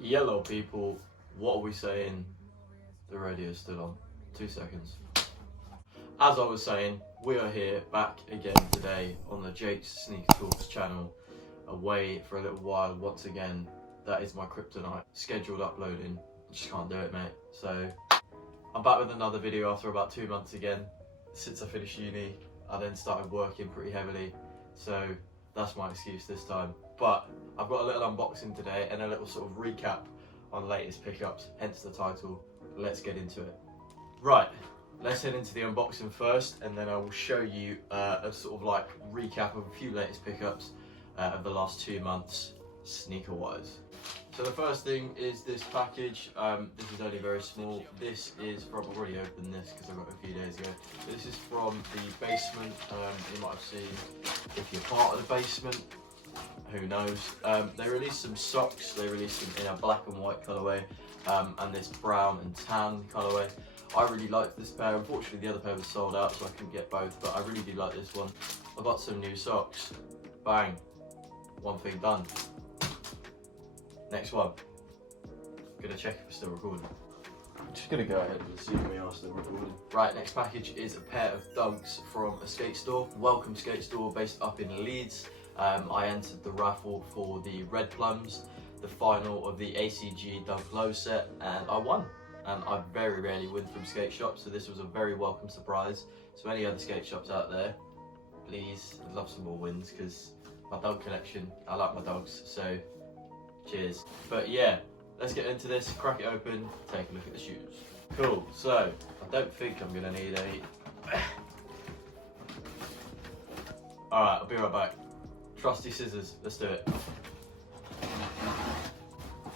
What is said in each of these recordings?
Yellow people, what are we saying? The radio's still on. 2 seconds. As I was saying, we are here back again today on the Jake's Sneaker Talks channel. Away for a little while once again. That is my kryptonite. Scheduled uploading. Just can't do it, mate. So I'm back with another video after about 2 months again. Since I finished uni, I then started working pretty heavily. So that's my excuse this time. But I've got a little unboxing today and a little sort of recap on latest pickups, hence the title. Let's get into it. Right, let's head into the unboxing first, and then I will show you a sort of like recap of a few latest pickups of the last 2 months, sneaker wise. So the first thing is this package. This is only very small. This is from, I've already opened this because I got it a few days ago. So this is from the basement. You might have seen, if you're part of the basement, who knows. They released some socks. They released them in a black and white colourway and this brown and tan colourway. I really liked this pair. Unfortunately the other pair was sold out, so I couldn't get both, but I really do like this one. I got some new socks. Bang, one thing done. Next one. Gonna check if we're still recording. I'm just gonna go ahead and assume we are still recording. Right, next package is a pair of dunks from a skate store. Welcome skate store based up in Leeds. I entered the raffle for the red plums, the final of the ACG Dunk Low set, and I won. And I very rarely win from skate shops, so this was a very welcome surprise. So any other skate shops out there, please, I'd love some more wins, because my dog collection, I like my dogs, so cheers. But yeah, let's get into this, crack it open, take a look at the shoes. Cool, so I don't think I'm gonna need a... Alright, I'll be right back. Trusty scissors, let's do it.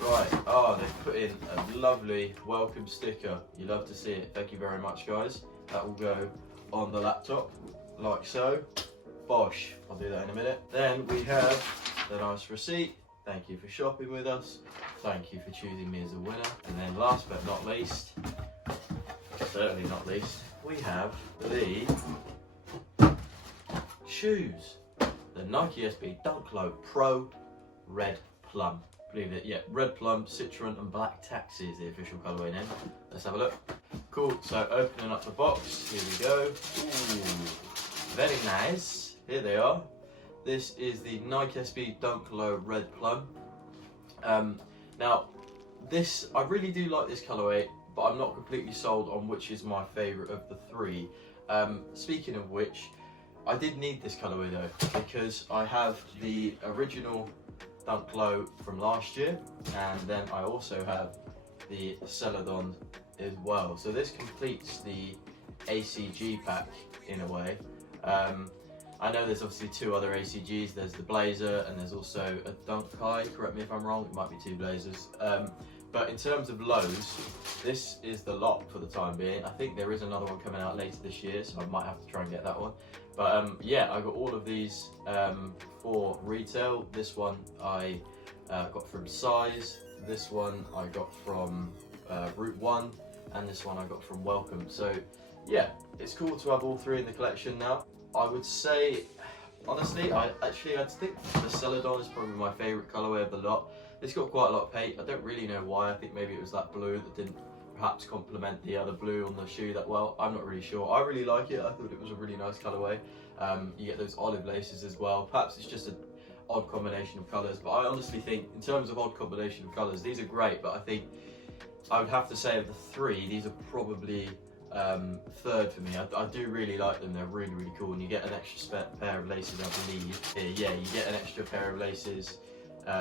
Right, they've put in a lovely welcome sticker. You love to see it. Thank you very much, guys. That will go on the laptop, like so. Bosh, I'll do that in a minute. Then we have the nice receipt. Thank you for shopping with us. Thank you for choosing me as a winner. And then last but not least, certainly not least, we have the shoes. The Nike SB Dunk Low Pro Red Plum. Believe it, yeah, Red Plum, Citron and Black Taxi is the official colourway name. Let's have a look. Cool, so opening up the box, here we go. Ooh, very nice. Here they are. This is the Nike SB Dunk Low Red Plum. Now, this, I really do like this colourway, but I'm not completely sold on which is my favourite of the three. Speaking of which, I did need this colourway though, because I have the original Dunk Low from last year, and then I also have the Celadon as well. So this completes the ACG pack in a way. I know there's obviously two other ACGs. There's the Blazer and there's also a Dunk High, correct me if I'm wrong, it might be two Blazers. But in terms of lows, this is the lot for the time being. I think there is another one coming out later this year, so I might have to try and get that one. But yeah, I got all of these for retail. This one I got from Size, this one I got from Route 1, and this one I got from Welcome. So yeah, it's cool to have all three in the collection now. I would say, honestly, I think the Celadon is probably my favourite colourway of the lot. It's got quite a lot of paint. I don't really know why. I think maybe it was that blue that didn't perhaps complement the other blue on the shoe that well. I'm not really sure. I really like it. I thought it was a really nice colourway. You get those olive laces as well. Perhaps it's just an odd combination of colours, but I honestly think in terms of odd combination of colours, these are great, but I think I would have to say of the three, these are probably third for me. I do really like them. They're really, really cool, and you get an extra pair of laces, I believe. Yeah, you get an extra pair of laces,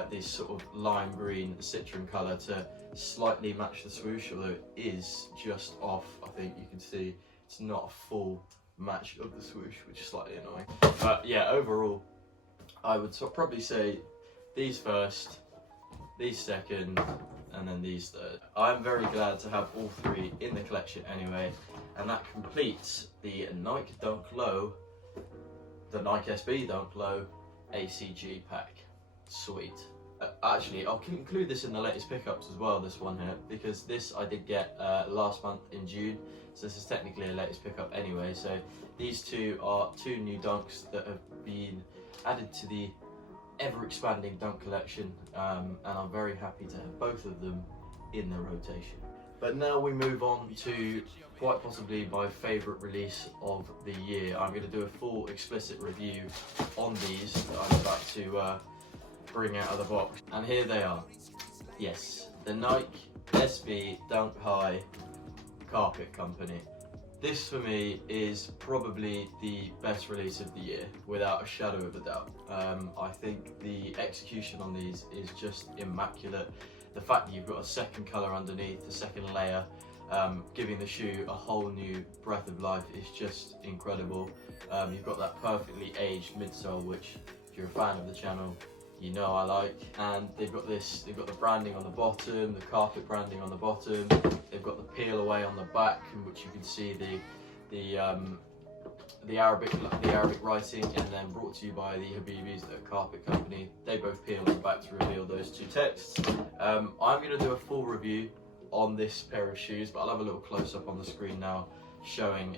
this sort of lime green citron colour to slightly match the swoosh, although it is just off. I think you can see it's not a full match of the swoosh, which is slightly annoying. But yeah, overall, I would probably say these first, these second, and then these third. I'm very glad to have all three in the collection anyway, and that completes the Nike Dunk Low, the Nike SB Dunk Low ACG pack. Sweet. Actually, I'll include this in the latest pickups as well, this one here, because this I did get last month in June, so this is technically a latest pickup anyway. So these two are two new dunks that have been added to the ever expanding dunk collection, and I'm very happy to have both of them in the rotation. But now we move on to quite possibly my favourite release of the year. I'm going to do a full explicit review on these that I'm about to bring out of the box. And here they are. Yes, the Nike SB Dunk High Carpet Company. This for me is probably the best release of the year, without a shadow of a doubt. I think the execution on these is just immaculate. The fact that you've got a second colour underneath, the second layer, giving the shoe a whole new breath of life is just incredible. You've got that perfectly aged midsole, which if you're a fan of the channel, you know I like. And they've got the branding on the bottom, the carpet branding on the bottom. They've got the peel away on the back, in which you can see the Arabic writing, and then brought to you by the Habibis, the carpet company. They both peel on the back to reveal those two texts. I'm going to do a full review on this pair of shoes, but I'll have a little close up on the screen now showing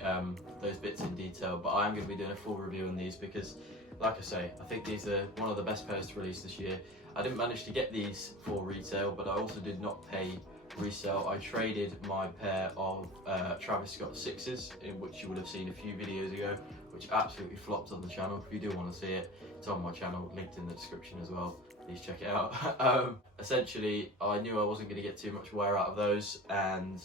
those bits in detail. But I'm going to be doing a full review on these because, like I say, I think these are one of the best pairs to release this year. I didn't manage to get these for retail, but I also did not pay resale. I traded my pair of Travis Scott 6s, in which you would have seen a few videos ago, which absolutely flopped on the channel. If you do want to see it, it's on my channel, linked in the description as well. Please check it out. Essentially, I knew I wasn't going to get too much wear out of those, and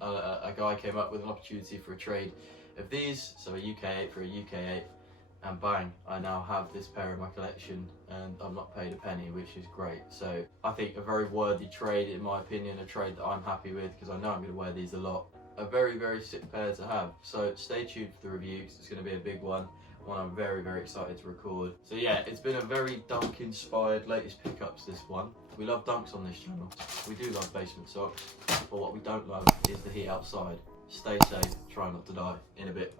a guy came up with an opportunity for a trade of these, so a UK 8 for a UK 8, and bang, I now have this pair in my collection, and I'm not paid a penny, which is great. So I think a very worthy trade, in my opinion, a trade that I'm happy with, because I know I'm going to wear these a lot. A very, very sick pair to have. So stay tuned for the review, because it's going to be a big one I'm very, very excited to record. So yeah, it's been a very dunk inspired latest pickups, this one. We love dunks on this channel. We do love basement socks, but what we don't love is the heat outside. Stay safe, try not to die. In a bit.